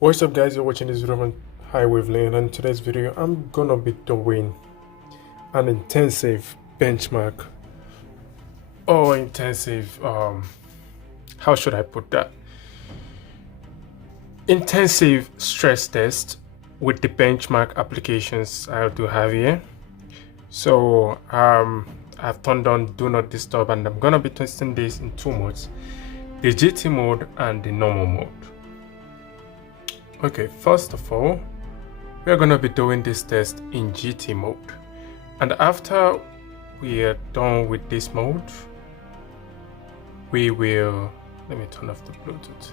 What's up guys, you're watching this video on High Wavelength, and in today's video I'm gonna be doing an intensive benchmark or intensive how should I put that, intensive stress test with the benchmark applications I do have here. So I've turned on do not disturb, and I'm gonna be testing this in two modes: the GT mode and the normal mode. Okay, first of all, we are going to be doing this test in GT mode, and after we are done with this mode, we will, let me turn off the Bluetooth.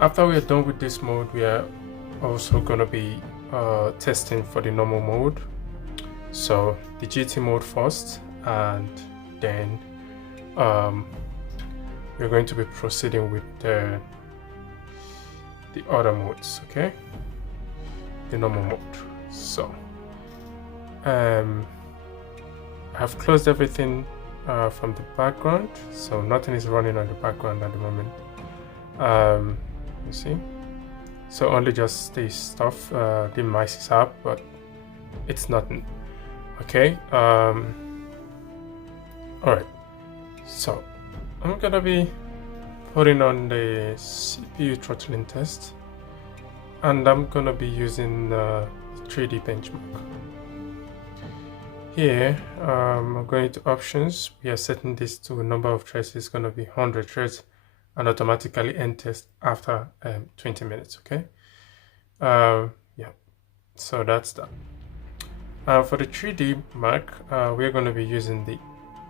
After we are done with this mode, we are also going to be testing for the normal mode. So the GT mode first, and then we're going to be proceeding with the other modes, okay? The normal mode. So I've closed everything from the background, so nothing is running on the background at the moment. You see, so only just the stuff, the mice is up, but it's nothing. Okay. All right, so I'm gonna be putting on the CPU throttling test, and I'm gonna be using 3D benchmark. Here I'm going to options. We are setting this to a number of threads. It's going to be 100 threads and automatically end test after 20 minutes. Okay. Yeah, so that's that. For the 3D mark, we're going to be using the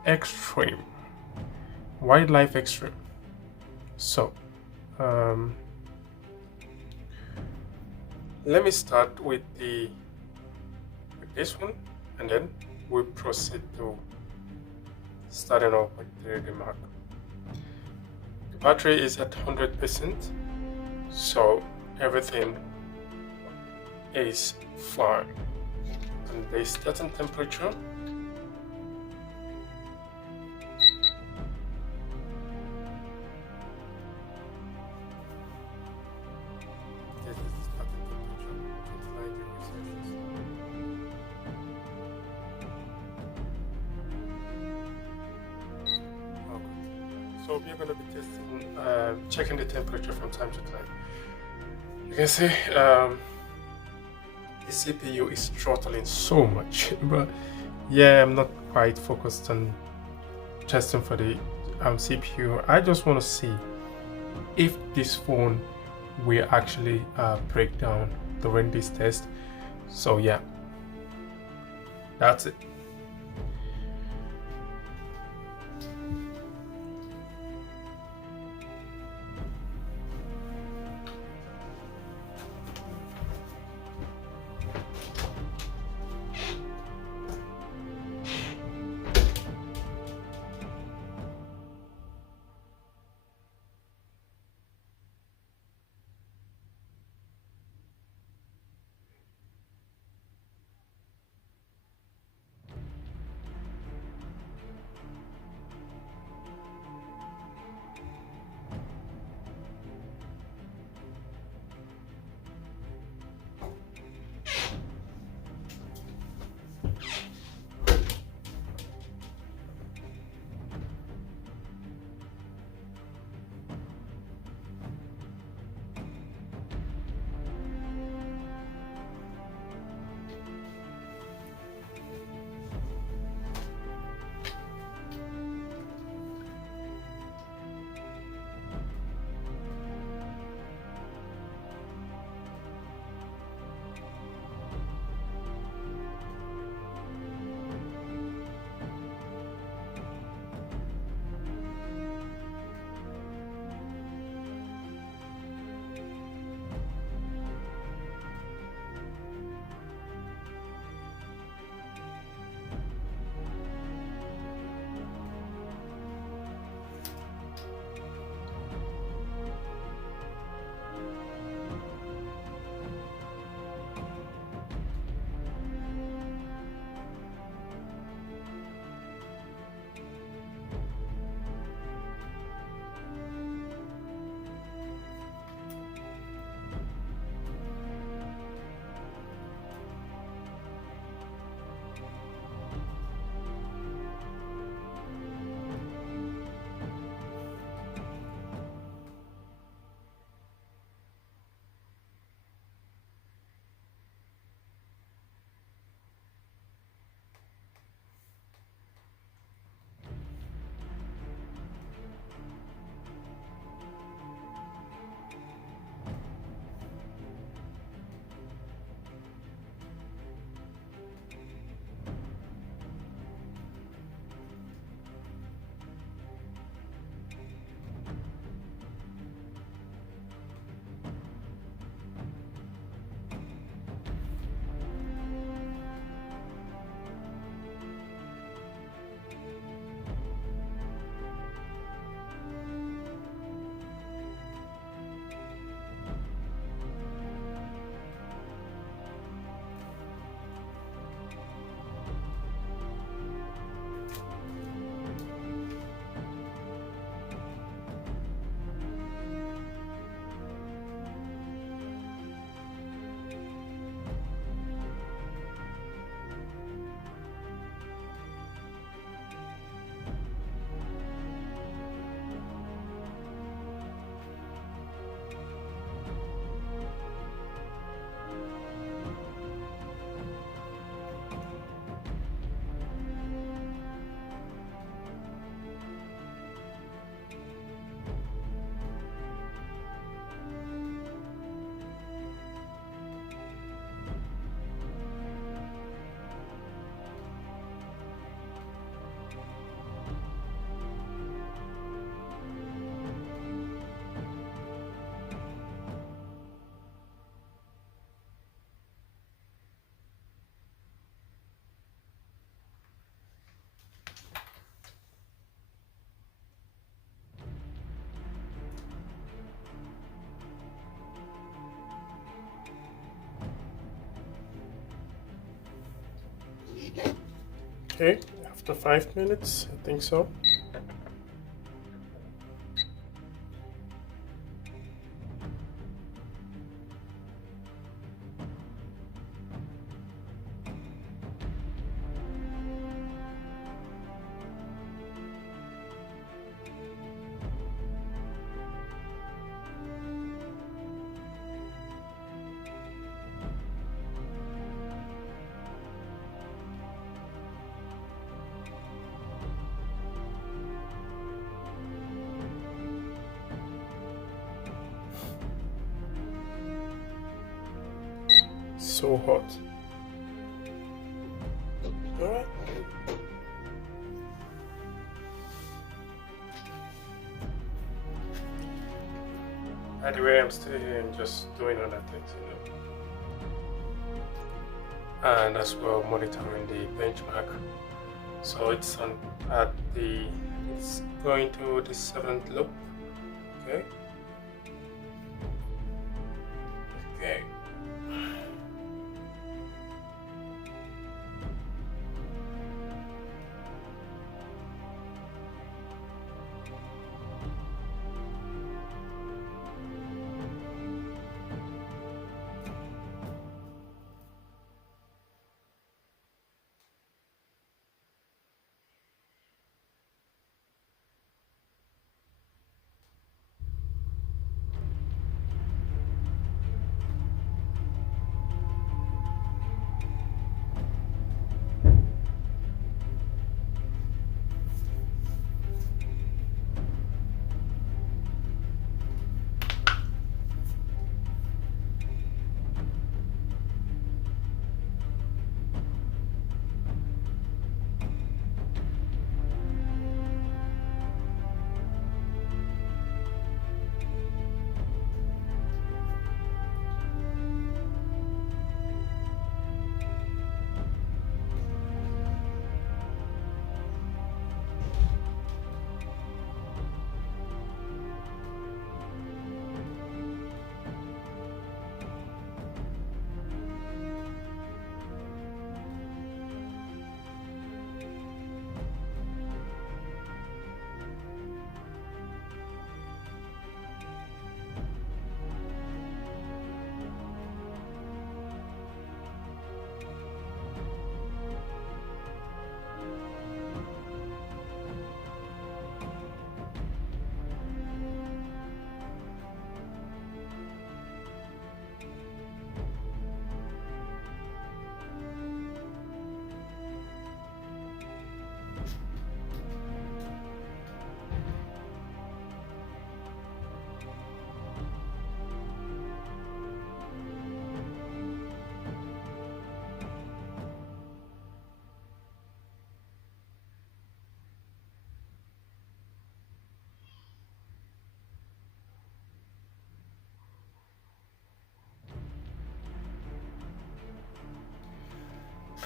extreme wildlife extreme. So let me start with this one, and then we proceed to starting off with the 3D mark. The battery is at 100%, so everything is fine. And the starting temperature so we're going to be testing, checking the temperature from time to time. You can see the CPU is throttling so much, but yeah, I'm not quite focused on testing for the CPU. I just want to see if this phone will actually break down during this test. So yeah, that's it. Okay, after 5 minutes, I think so. So hot. All right. By the way, I'm still here and just doing other things, and as well monitoring the benchmark. So it's on at the it's going to the seventh loop. Okay. Okay.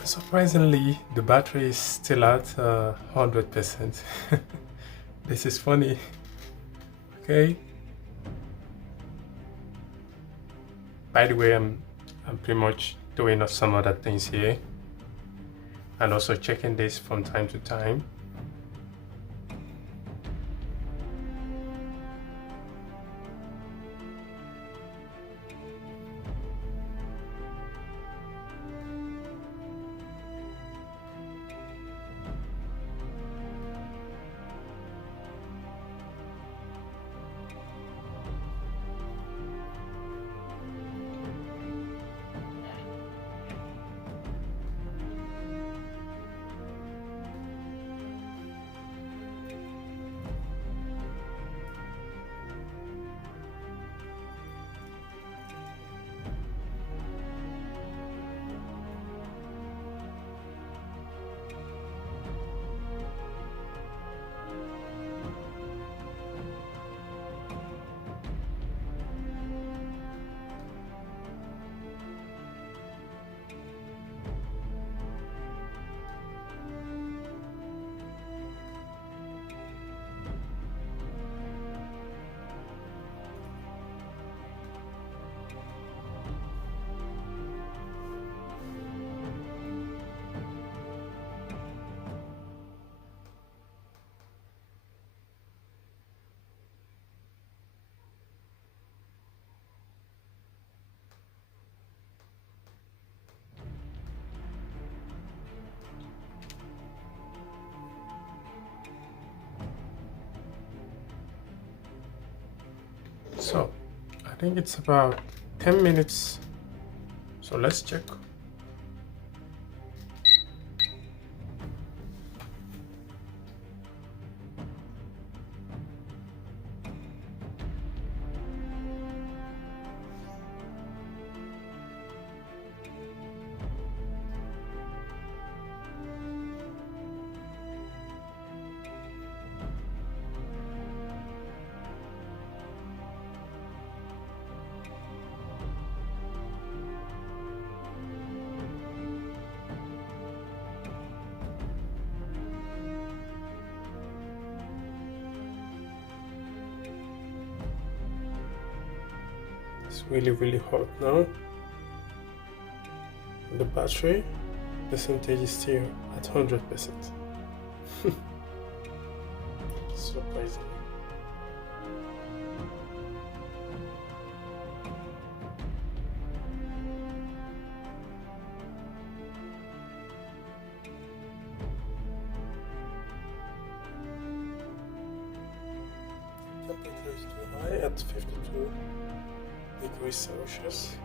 Surprisingly, the battery is still at 100%. This is funny. Okay. By the way, I'm pretty much doing some other things here, and also checking this from time to time. So I think it's about 10 minutes, so let's check. It's really hot now. The battery percentage is still at 100%. So crazy. Temperature is too high at 52 degrees Celsius.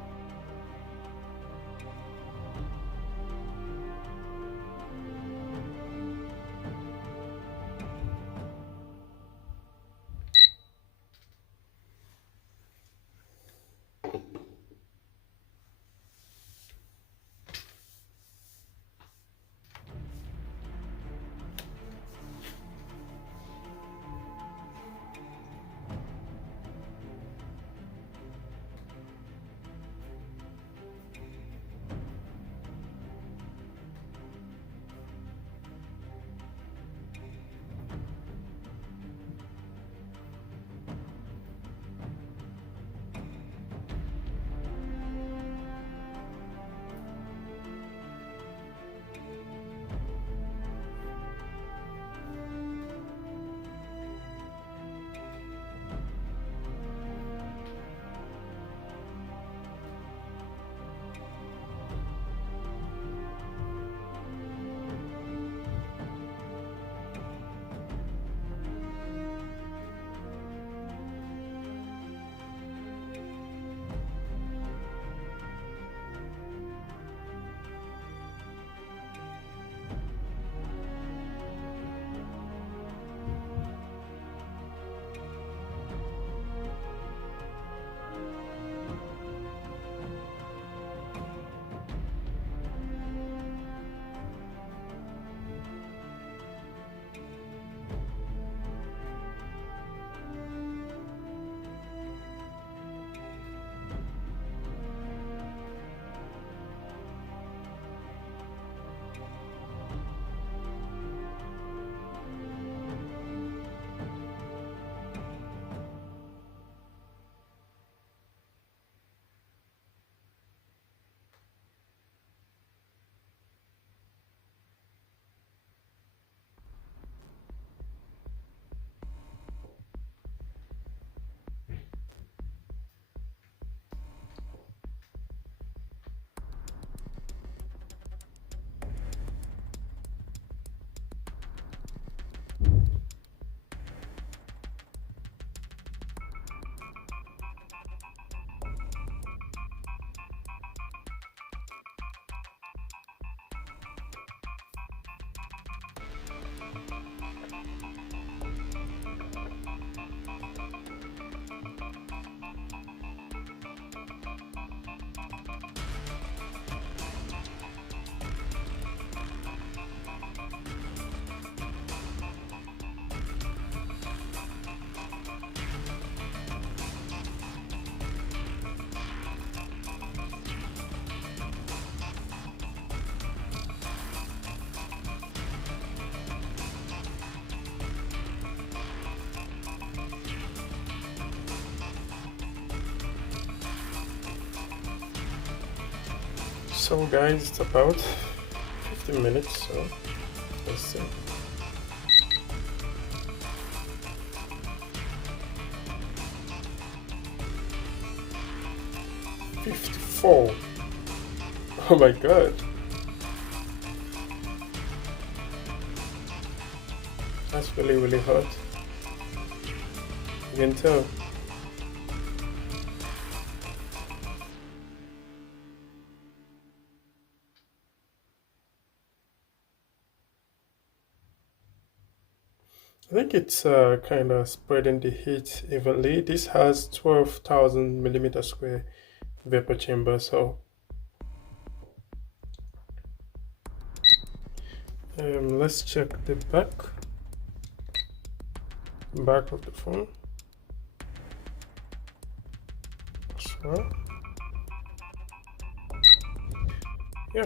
So guys, it's about 15 minutes, so let's see. $54. Oh my god. That's really hot. You can tell. I think it's kind of spreading the heat evenly. This has 12,000 millimeter square vapor chamber, so let's check the back of the phone. So yeah,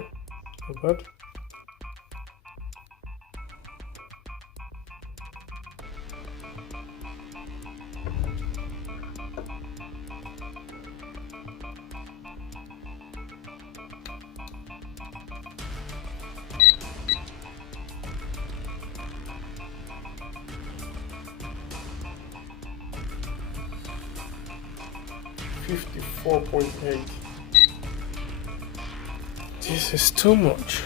not bad. 54.8. This is too much.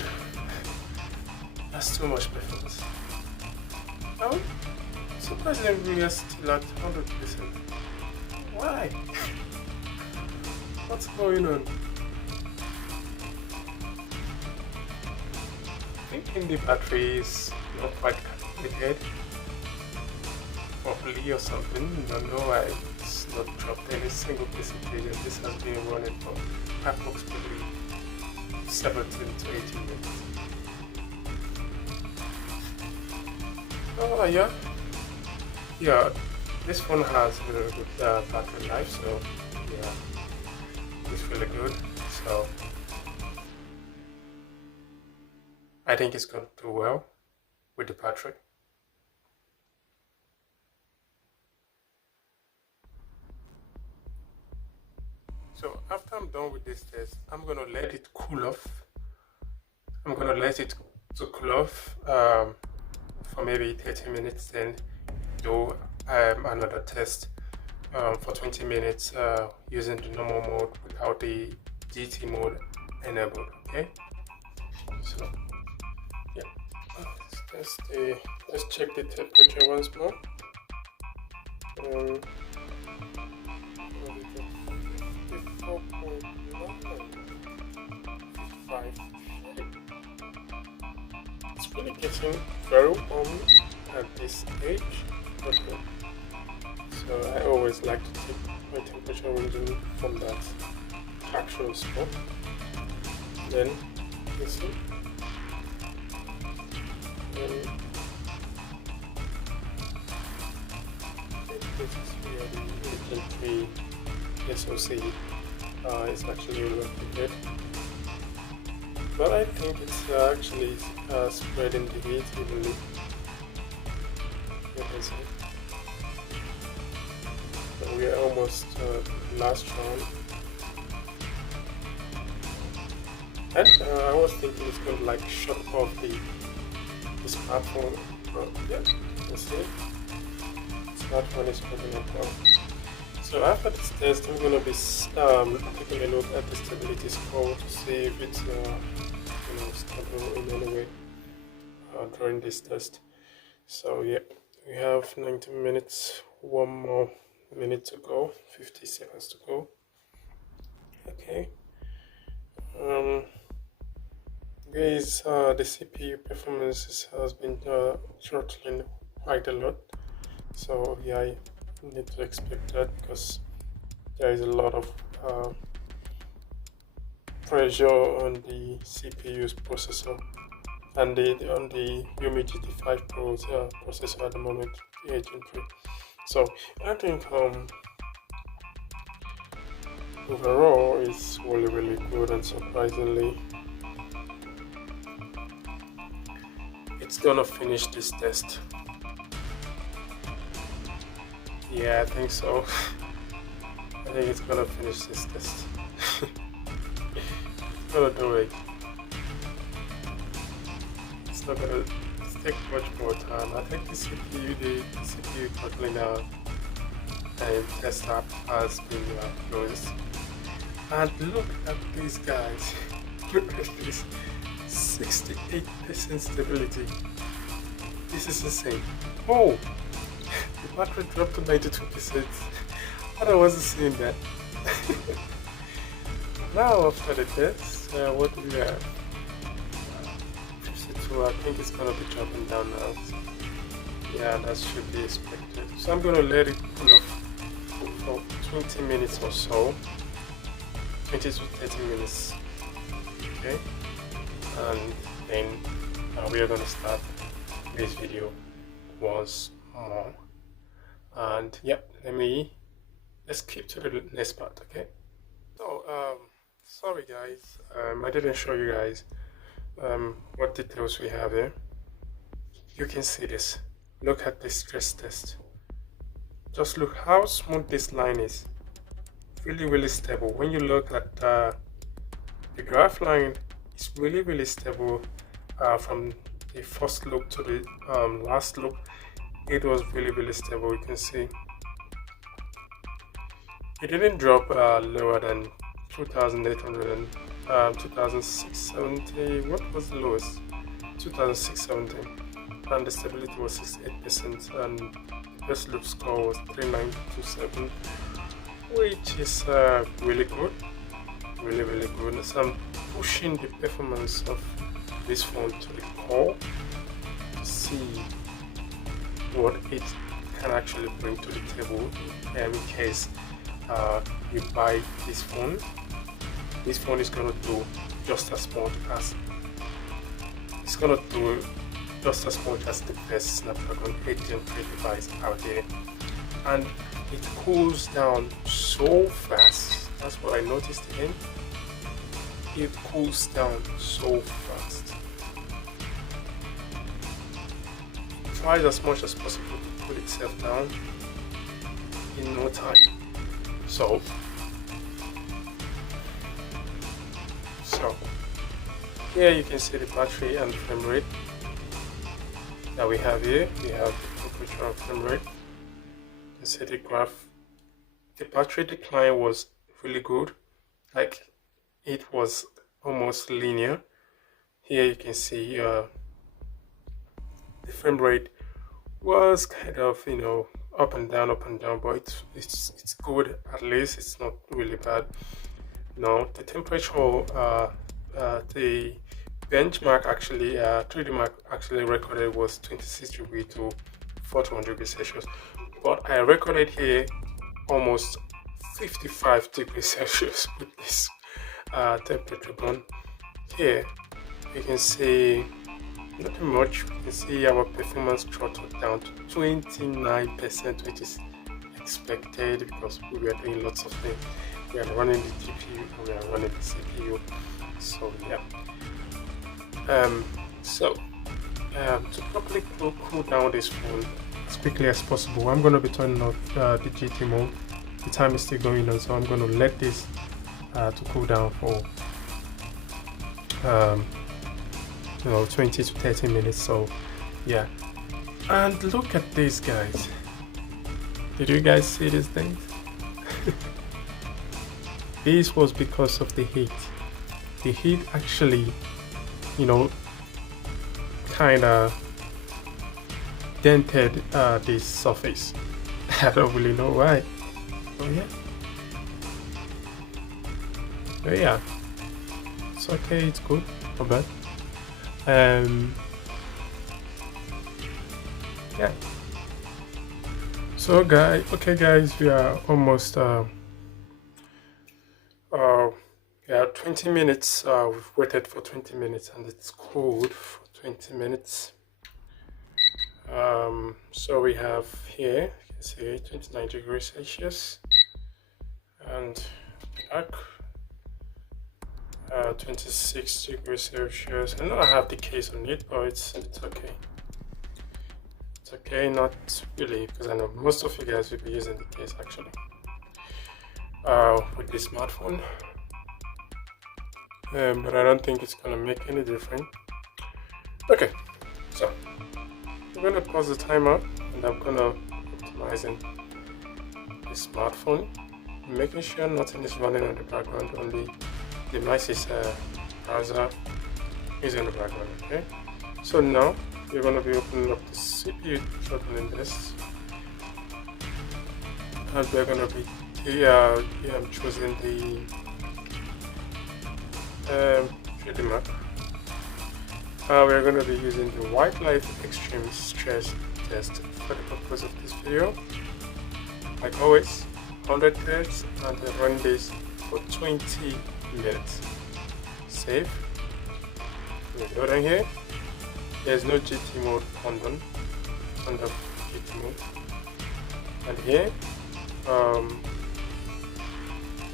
That's too much performance. Oh, surprisingly, we are still at 100%. Why? What's going on? I think the battery is not quite calculated properly or something. I don't know why it's not dropped any single percentage, and this has been running for approximately 17 to 18 minutes. Oh yeah, this phone has very good battery life, so yeah, it's really good. So I think it's going to do well with the battery. So after I'm done with this test, I'm gonna let it cool off. I'm gonna let it to cool off for maybe 30 minutes, then do another test for 20 minutes using the normal mode without the GT mode enabled. Okay, so yeah, let's check the temperature once more. It's really getting very warm at this age. Okay. So I always like to take my temperature reading from that actual spot. Then you see. This is where the GT5 SoC is actually located. But I think it's actually spreading the heat evenly. You can see. So we are almost last round. And I was thinking it's going to like shut off the smartphone. But yeah, you can see. Smartphone is holding up well. So after this test, I'm going to be taking a look at the stability score to see if it's stable in any way during this test. So yeah, we have 90 minutes, one more minute to go, 50 seconds to go. Okay. Guys, the CPU performance has been throttling quite a lot. So yeah, I need to expect that because there is a lot of pressure on the CPU's processor and on the Realme GT5 Pro's processor at the moment, the Gen 3. So I think overall it's really good, and surprisingly it's gonna finish this test. Yeah, I think so. I think it's gonna finish this test. It's gonna do it. It's not gonna take much more time. I think the CPU throttling out and test app has been closed. And look at these guys. Look at this. 68% stability. This is insane. Oh! The battery dropped to 92%. But I wasn't seeing that. Now after the test, what do we have? 52, I think it's gonna be dropping down now. Yeah, that should be expected. So I'm gonna let it cool off for 20 minutes or so, 20 to 30 minutes. Okay, and then we are gonna start this video once more. And yep, let's keep to the next part. Okay. So sorry guys, I didn't show you guys what details we have here. You can see this. Look at this stress test. Just look how smooth this line is. Really stable. When you look at the graph line, it's really stable. From the first loop to the last loop, it was really stable. You can see it didn't drop lower than 2,800 and 2,670. What was the lowest? 2,670, and the stability was 68%, and the best loop score was 3927, which is really good, really good. So I'm pushing the performance of this phone to the core to see what it can actually bring to the table in case you buy this phone. This phone is gonna do just as much as the best Snapdragon 8 Gen 3 device out there, and it cools down so fast. That's what I noticed again. It cools down so fast. It tries as much as possible to cool itself down in no time. So here you can see the battery and the frame rate that we have here. We have the temperature and frame rate. You can see the graph. The battery decline was really good, like it was almost linear. Here you can see the frame rate was kind of, you know, up and down, but it's good. At least it's not really bad. No, the temperature, the benchmark actually, 3D Mark actually recorded was 26 degrees to 41 degrees Celsius, but I recorded here almost 55 degrees Celsius with this temperature button. Here you can see nothing much. You can see our performance throttled down to 29%, which is expected because we were doing lots of things. We are running the GPU, we are running the CPU. So yeah. To properly cool down this phone as quickly as possible, I'm going to be turning off the GT mode. The time is still going on, so I'm going to let this to cool down for 20 to 30 minutes. So yeah, and look at this, guys. Did you guys see these things? This was because of the heat. The heat actually, you know, kind of dented this surface. I don't really know why. Oh yeah, it's okay, it's good, not bad. Yeah, so guys, we are almost 20 minutes. We've waited for 20 minutes and it's cooled for 20 minutes. So we have here, you can see 29 degrees Celsius, and back 26 degrees Celsius. I know I have the case on it, but it's okay. It's okay, not really, because I know most of you guys will be using the case actually with the smartphone. But I don't think it's gonna make any difference. Okay, so I'm gonna pause the timer and I'm gonna optimizing the smartphone, making sure nothing is running in the background, only the nicest browser is in the background. Okay, so now we're gonna be opening up the CPU throttling this, and we're gonna be choosing the 3D Mark. We're going to be using the White Light Extreme Stress test for the purpose of this video. Like always, 100 Hz, and I run this for 20 minutes. Save. Go down here. There's no GT mode on under GT mode. And here,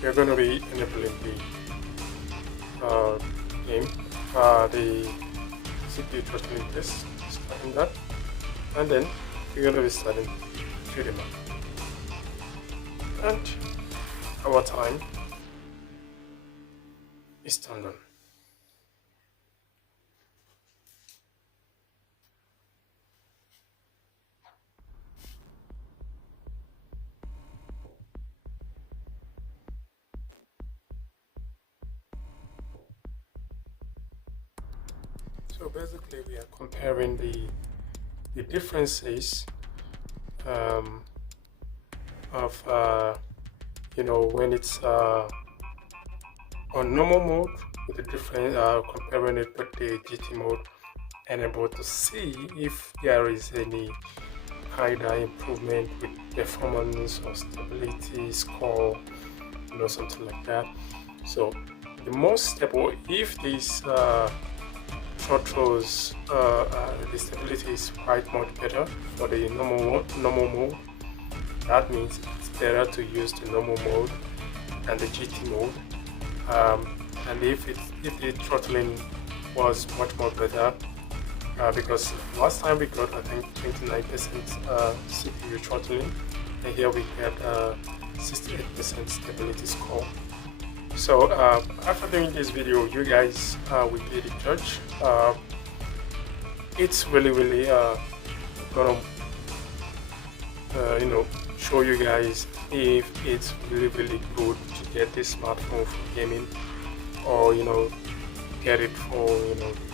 we're going to be enabling the game, the CPU throttling test, starting that, and then we're going to be starting 3D map. And our time is turned on. So basically we are comparing the differences of when it's on normal mode with the different comparing it with the GT mode, and able to see if there is any kind of improvement with performance or stability score, something like that. So the most stable, if these throttles, the stability is quite much better for the normal mode. That means it's better to use the normal mode and the GT mode. And if the throttling was much more better, because last time we got I think 29% CPU throttling, and here we get 68% stability score. So after doing this video, you guys will be the judge. It's really gonna show you guys if it's really good to get this smartphone for gaming, or get it for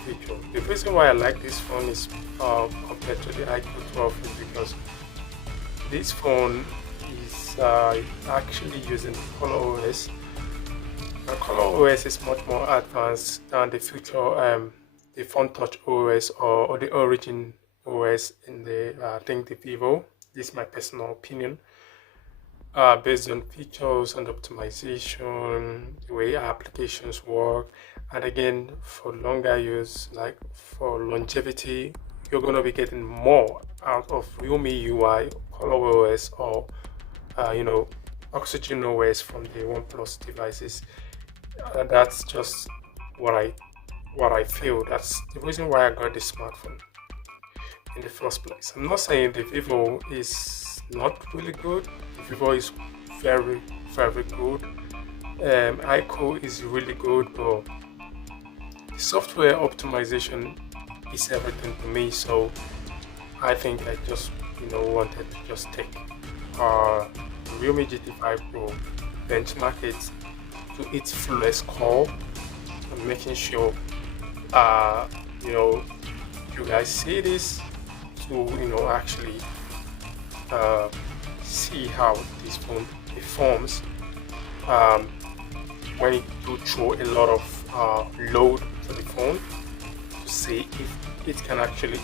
video. The reason why I like this phone is compared to the iQOO 12 is because this phone is actually using Color OS. Color OS is much more advanced than the future the Phone Touch OS or the Origin OS in the I think the Vivo. This is my personal opinion, based on features and optimization, the way applications work, and again for longer use, like for longevity, you're going to be getting more out of Realme UI, Color OS, or Oxygen OS from the OnePlus devices. That's just what I feel. That's the reason why I got this smartphone in the first place. I'm not saying the Vivo is not really good. The Vivo is very good. iQOO is really good, but software optimization is everything to me. So I think I just wanted to just take Realme GT5 Pro, benchmark it to its fullest core, and making sure you guys see this to actually see how this phone performs when it do throw a lot of load to the phone, to see if it can actually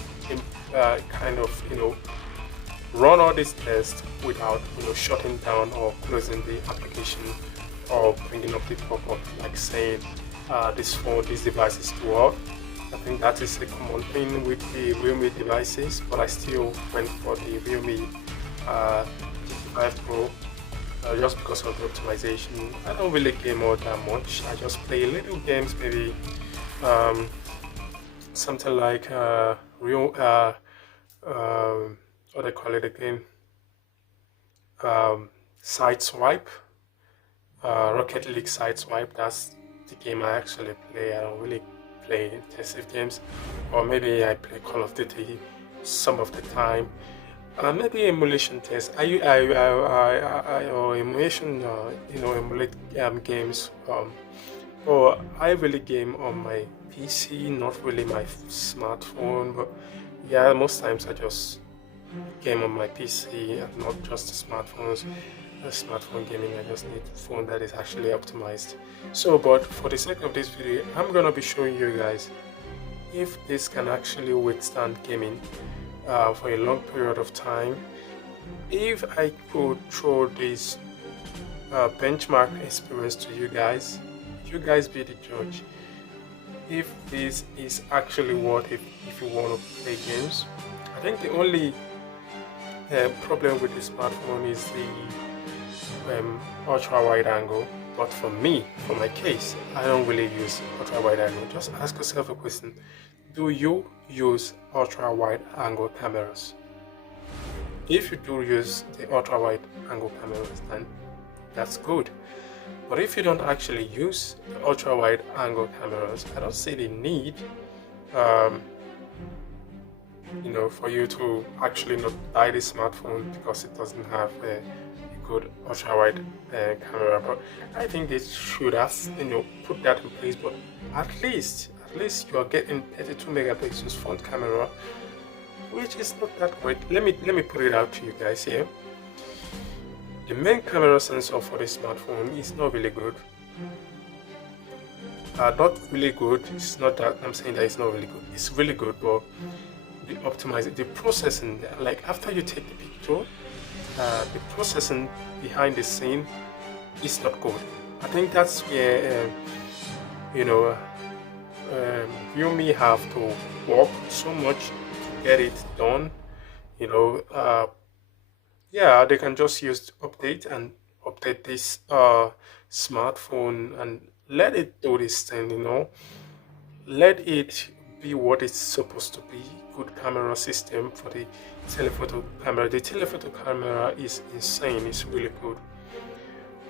run all these tests without shutting down or closing the application or bringing up the pop-up like saying this device is too hot. I think that is a common thing with the Realme devices, but I still went for the Realme GT5 Pro just because of the optimization. I don't really game all that much. I just play little games, maybe something like what they call it again, Sideswipe, Rocket League Sideswipe. That's the game I actually play. I don't really play intensive games, or maybe I play Call of Duty some of the time. Maybe emulation test. I or emulation emulate games. Or I really game on my PC, not really my smartphone. But yeah, most times I just game on my PC and not just the smartphones. The smartphone gaming, I just need a phone that is actually optimized. So, but for the sake of this video, I'm gonna be showing you guys if this can actually withstand gaming for a long period of time. If I could throw this benchmark experience to you guys be the judge if this is actually worth it if you want to play games. I think the only problem with the smartphone is the ultra wide angle. But for me, for my case, I don't really use ultra wide angle. Just ask yourself a question: do you use ultra wide angle cameras? If you do use the ultra wide angle cameras, then that's good. But if you don't actually use the ultra wide angle cameras, I don't see the need for you to actually not buy the smartphone because it doesn't have a good ultra wide camera. But I think they should have put that in place. But at least you are getting 32 megapixels front camera, which is not that great. Let me put it out to you guys here. The main camera sensor for the smartphone is not really good. Not really good. It's not that I'm saying that it's not really good. It's really good, but the processing, like after you take the picture, the processing behind the scene is not good. I think that's where Realme have to work so much to get it done. Yeah, they can just use update and update this smartphone and let it do this thing. Let it be what it's supposed to be. Good camera system for the telephoto camera. The telephoto camera is insane. It's really good,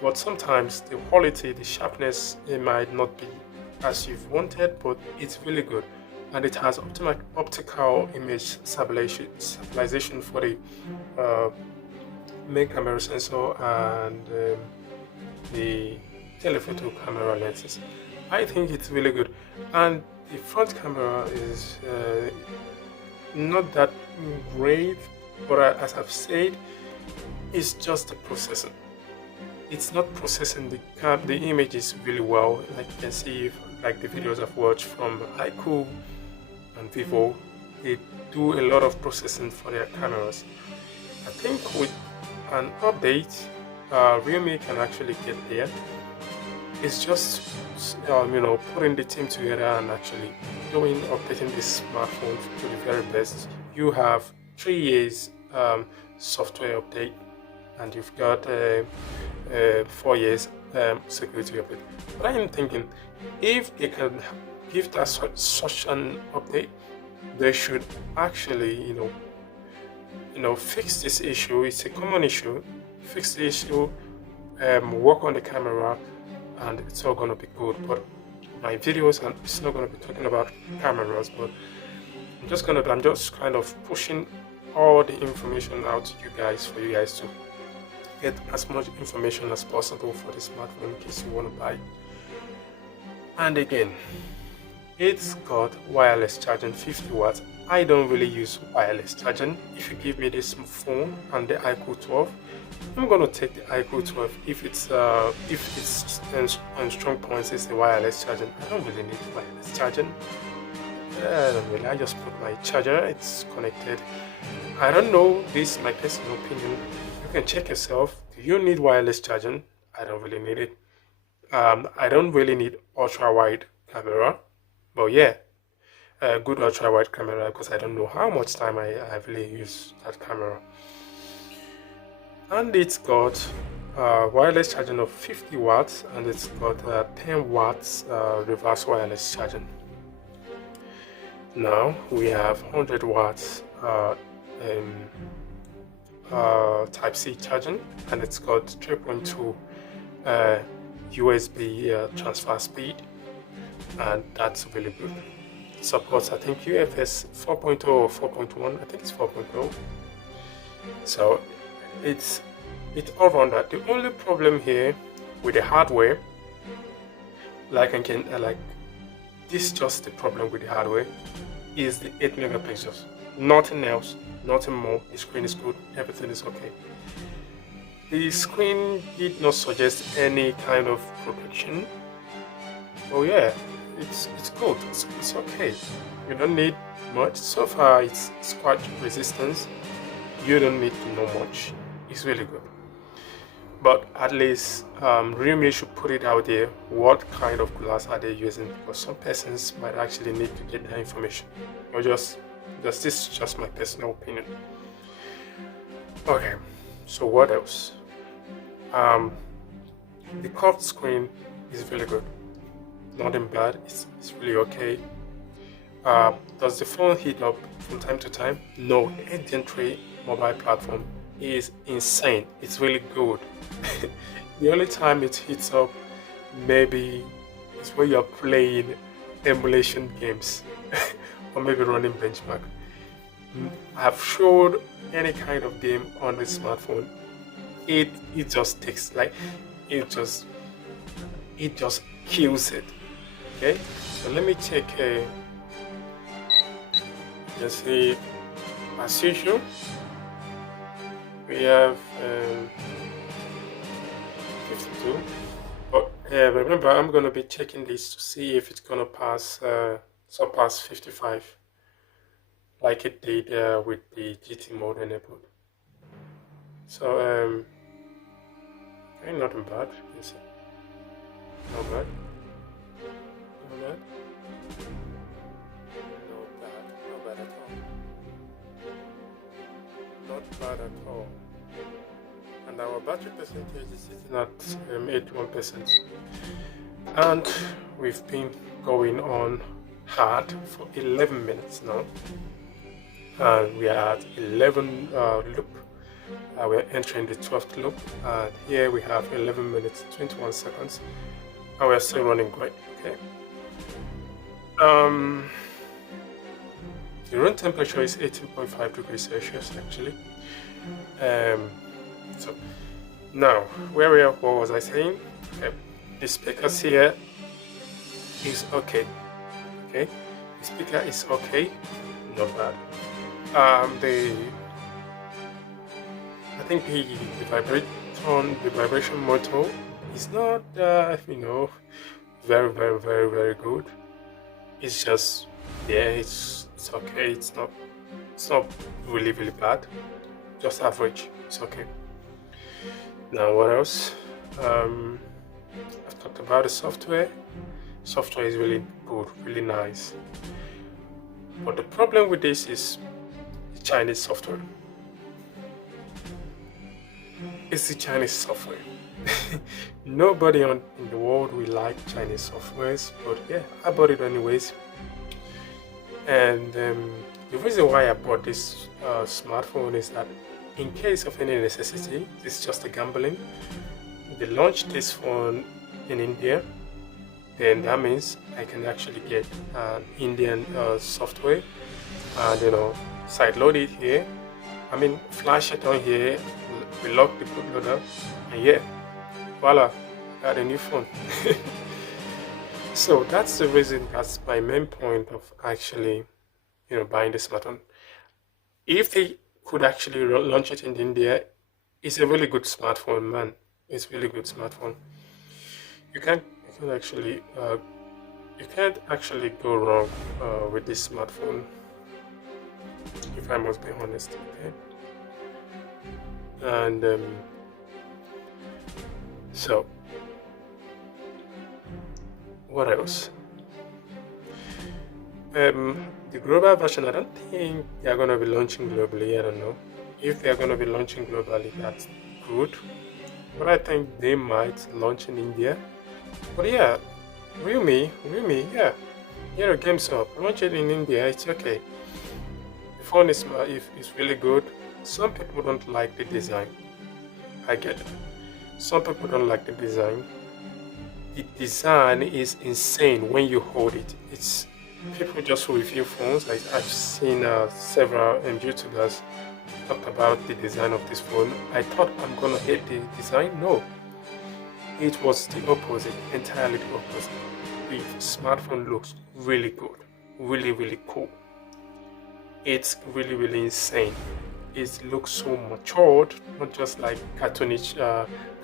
but sometimes the quality, the sharpness, it might not be as you've wanted, but it's really good. And it has optical image stabilization for the main camera sensor and the telephoto camera lenses. I think it's really good. And the front camera is not that great, but as I've said, it's just the processing. It's not processing the images really well. Like you can see, like the videos I've watched from iQOO and Vivo, they do a lot of processing for their cameras. I think with an update, Realme can actually get there. It's just putting the team together and actually updating this smartphone to the very best. You have 3 years software update, and you've got 4 years security update. But I am thinking, if they can give that such an update, they should actually fix this issue. It's a common issue. Fix the issue, work on the camera, and it's all gonna be good. But my videos, and it's not gonna be talking about cameras, but I'm just kind of pushing all the information out to you guys for you guys to get as much information as possible for the smartphone in case you want to buy it. And again, it's got wireless charging, 50 watts. I don't really use wireless charging. If you give me this phone and the iQOO 12, I'm gonna take the iQOO 12 if its on strong points is the wireless charging. I don't really need wireless charging. I just put my charger, it's connected. I don't know, this is my personal opinion. You can check yourself. Do you need wireless charging? I don't really need it. I don't really need ultra wide camera, but yeah, a good ultra wide camera, because I don't know how much time I really use that camera. And it's got wireless charging of 50 watts, and it's got 10 watts reverse wireless charging. Now we have 100 watts type C charging, and it's got 3.2 USB transfer speed, and that's really good. It supports, I think, UFS 4.0 or 4.1. I think it's 4.0. So it's all rounder. The only problem here with the hardware, this is just the problem with the hardware, is the 8 megapixels. Nothing else, nothing more. The screen is good, everything is okay. The screen did not suggest any kind of protection. Oh yeah, it's good. It's okay. You don't need much. So far, it's scratch resistance. You don't need to know much. It's really good. But at least Realme should put it out there. What kind of glass are they using? Because some persons might actually need to get that information. Or just this is just my personal opinion. Okay, so what else? The curved screen is really good. Nothing bad. It's really okay. Does the phone heat up from time to time? No. 8 Gen 3 mobile platform is insane. It's really good. The only time it heats up maybe is when you're playing emulation games or maybe running benchmark. I have showed any kind of game on the smartphone. It just takes like it just kills it. Okay, so let me check. Let's see. As usual, we have 52. But remember, I'm gonna be checking this to see if it's gonna surpass 55, like it did with the GT mode enabled. So ain't nothing bad. Yes, not bad. Not bad. Not bad at all. Not bad at all. And our battery percentage is sitting at 81%. And we've been going on hard for 11 minutes now. And we are at 11 loop. We're entering the 12th loop. And here we have 11 minutes, 21 seconds. And we're still running great. Okay. The room temperature is 18.5 degrees Celsius actually. So now where we are, what was I saying? Okay. The speakers here is okay. Okay, the speaker is okay, not bad. I think the vibration motor is not very good. It's just it's okay. It's not really bad. Just average. It's okay. Now what else? I've talked about the software. Software is really good, really nice. But the problem with this is the Chinese software. It's the Chinese software. Nobody in the world will like Chinese softwares, but yeah, I bought it anyways. And the reason why I bought this smartphone is that in case of any necessity, it's just a gambling. They launched this phone in India, then that means I can actually get Indian software and sideload it here. I mean, flash it on here, we lock the bootloader, and yeah, voila, got a new phone. So that's the reason. That's my main point of actually, buying the smartphone. If they could actually launch it in India, it's a really good smartphone, man. It's really good smartphone. You can't actually go wrong with this smartphone, if I must be honest. Okay. And so what else? The global version, I don't think they're going to be launching globally. I don't know. If they're going to be launching globally, that's good. But I think they might launch in India. But yeah, Realme, yeah. Games up. Launch it in India, it's okay. The phone is really good. Some people don't like the design. I get it. Some people don't like the design. The design is insane when you hold it. It's people just review phones. I've seen several YouTubers talk about the design of this phone. I thought I'm gonna hate the design. No, it was the opposite, entirely the opposite. The smartphone looks really good, really cool. It's really insane. It looks so matured, not just like cartoonish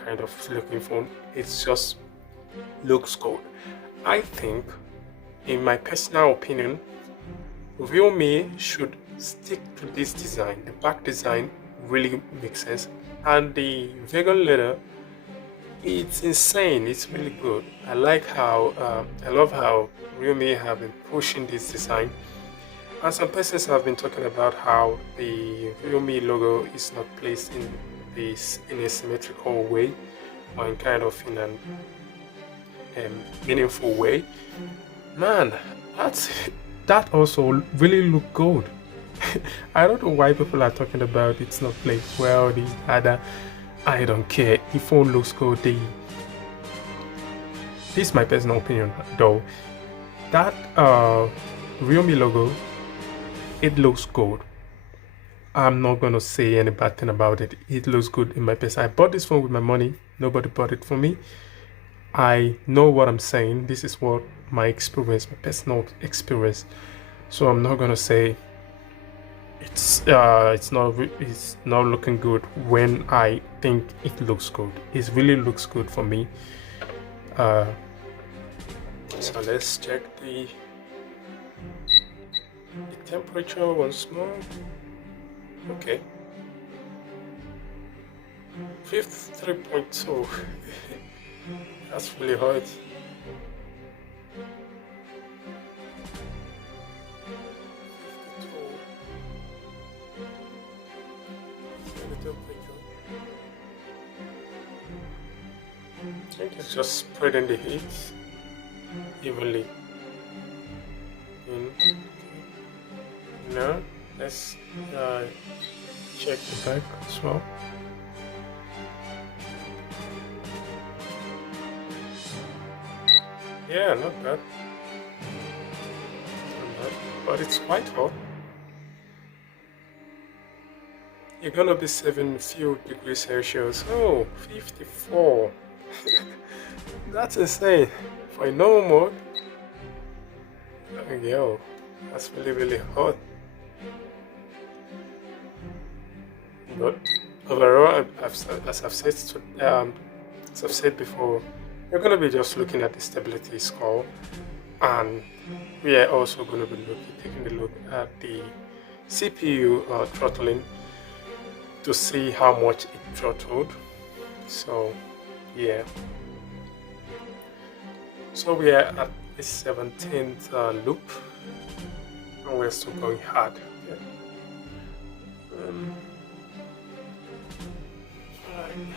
kind of looking phone. It just looks good. I think in my personal opinion, Realme should stick to this design. The back design really makes sense, and the vegan leather, it's insane. It's really good. I like how I love how Realme have been pushing this design, and some persons have been talking about how the Realme logo is not placed in a symmetrical way, or in kind of in an meaningful way. Man, that's that also really look good. I don't know why people are talking about it's not played well, this other. I don't care. The phone looks good. This is my personal opinion though. That Realme logo, it looks good. I'm not gonna say any bad thing about it. It looks good in my person. I bought this phone with my money. Nobody bought it for me. I know what I'm saying. This is what my experience, my personal experience. So I'm not gonna say it's not looking good when I think it looks good. It really looks good for me. So let's check the temperature once more. Okay, 53.2. That's really hot. 52. I think it's just spreading the heat evenly. Now let's check the back as well. Yeah, not bad. Not bad. But it's quite hot. You're gonna be saving a few degrees Celsius. Oh, 54. That's insane. For a normal mode, yo, that's really hot. But overall, as I've said before, we're going to be just looking at the stability score, and we are also going to be taking a look at the CPU throttling to see how much it throttled. So yeah, so we are at the 17th loop, and we're still going hard. Yeah. Fine.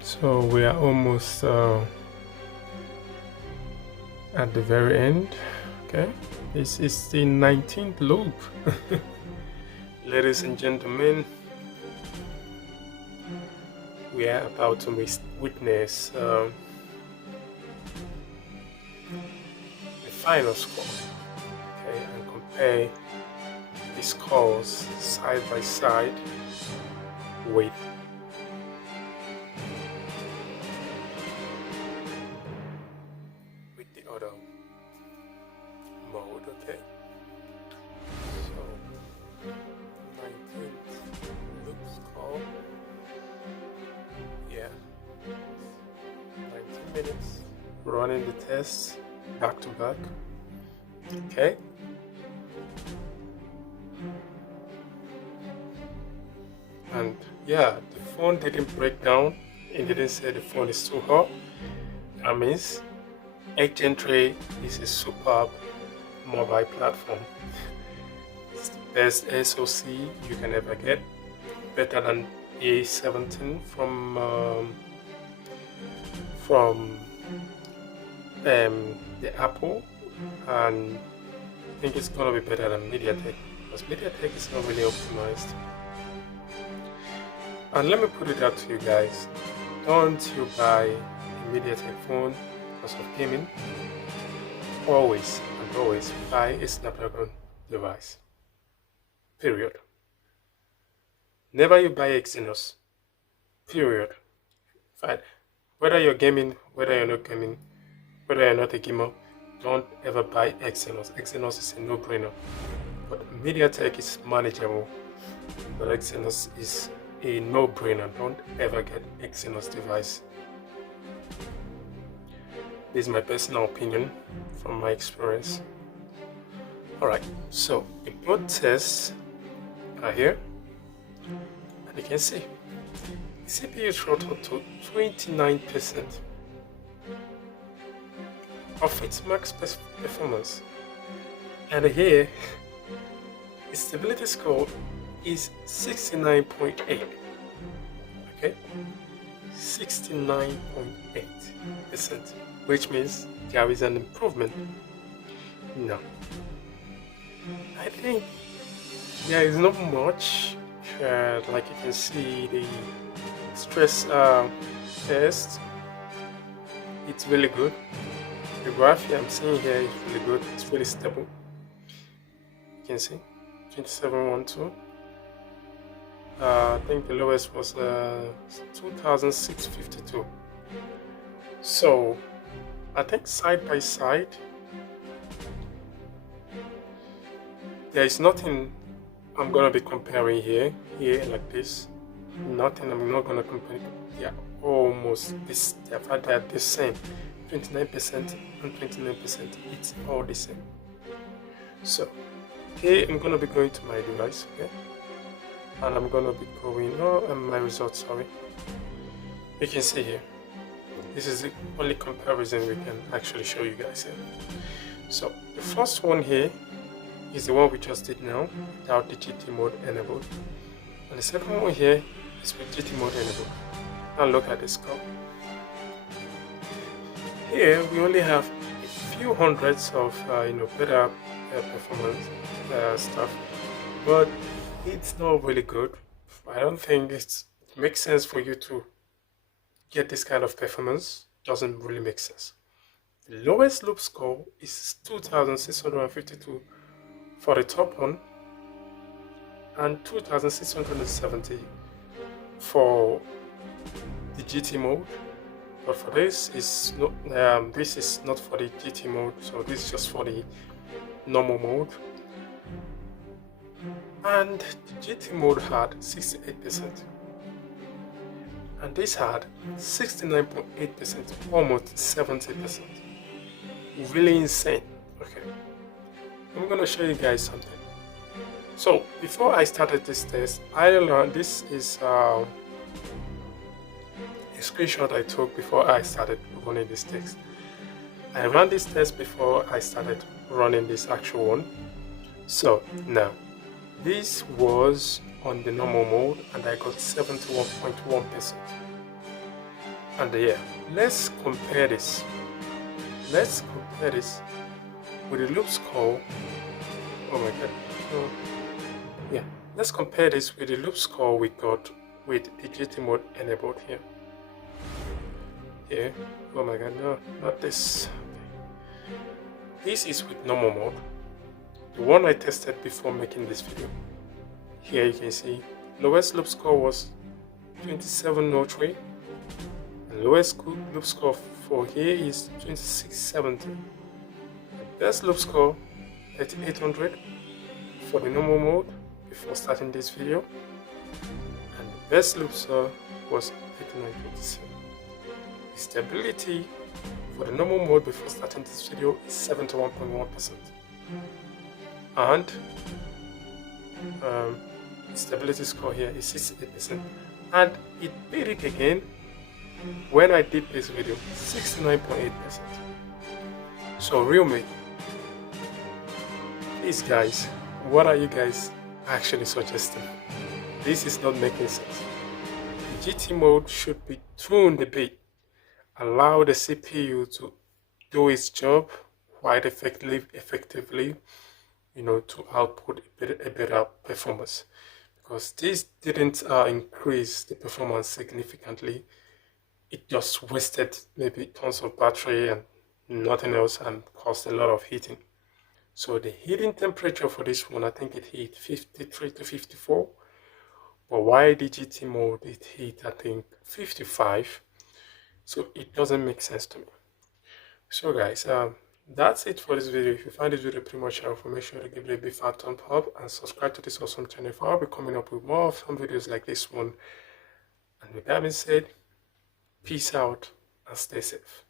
So we are almost at the very end. Okay, this is the 19th loop. Ladies and gentlemen, we are about to witness the final score. Okay, and compare the scores side by side with the other mode. Okay, so 19th loop score, yeah, 19 minutes running the tests back to back. Okay, and yeah, the phone didn't break down. It didn't say the phone is too hot. That means 8 Gen 3 is a superb mobile platform. It's the best SoC you can ever get. better than A17 from the Apple, and I think it's gonna be better than MediaTek because MediaTek is not really optimized. And let me put it out to you guys: don't you buy a MediaTek phone because of gaming. Always and always buy a Snapdragon device. Period. Never you buy Exynos. Period. Fine. Whether you're gaming, whether you're not gaming, whether you're not a gamer, don't ever buy Exynos. Exynos is a no-brainer. But MediaTek is manageable. But Exynos is a no-brainer. Don't ever get Exynos device. This is my personal opinion from my experience. Alright, so the both tests are here, and you can see the CPU throttle to 29% of its max performance, and here the stability score is 69.8. okay, 69.8%, which means there is an improvement. No, I think there is not much. Like you can see, the stress test, it's really good. The graph I'm seeing here is really good. It's really stable. You can see 2712. I think the lowest was 2652. So I think side by side, there is nothing I'm gonna be comparing here like this. Nothing I'm not gonna compare. They are almost this. They are the same. 29% and 29%. It's all the same. So here I'm gonna be going to my device, okay, and I'm gonna be going. My results. Sorry. You can see here. This is the only comparison we can actually show you guys here. So the first one here is the one we just did now without the GT mode enabled, and the second one here is with GT mode enabled. Now look at the score. Here we only have a few hundreds of better performance stuff, but it's not really good. I don't think it makes sense for you to get this kind of performance. Doesn't really make sense. The lowest loop score is 2652 for the top one, and 2670 for the GT mode. But for this is not for the GT mode, so this is just for the normal mode. And the GT mode had 68%, and this had 69.8%, almost 70%. Really insane. Okay, I'm gonna show you guys something. So before I started this test, I learned this is a screenshot I took before I started running this test. I ran this test before I started running this actual one. So now this was on the normal mode, and I got 71.1%. And yeah, let's compare this. Let's compare this with the loop score. Oh my god. Oh. Yeah, let's compare this with the loop score we got with the GT mode enabled here. Here, oh my god, no, not this. This is with normal mode, the one I tested before making this video. Here you can see lowest loop score was 2703, and lowest loop score for here is 2670. Best loop score 3800 for the normal mode before starting this video, and the best loop score was 3927. The stability for the normal mode before starting this video is 71.1%, and the stability score here is 68%, and it beat it again when I did this video, 69.8%. So Realme, please guys, what are you guys actually suggesting? this is not making sense. The GT mode should be tuned a bit, allow the CPU to do its job quite effectively, to output a better performance. Because this didn't increase the performance significantly. It just wasted maybe tons of battery and nothing else and caused a lot of heating. So the heating temperature for this one, I think it hit 53 to 54. But why the GT mode it hit, I think, 55. So it doesn't make sense to me. So guys, that's it for this video. If you find this video pretty much helpful, make sure to give it a big fat thumb up and subscribe to this awesome channel. For I'll be coming up with more awesome videos like this one. And with that being said, peace out and stay safe.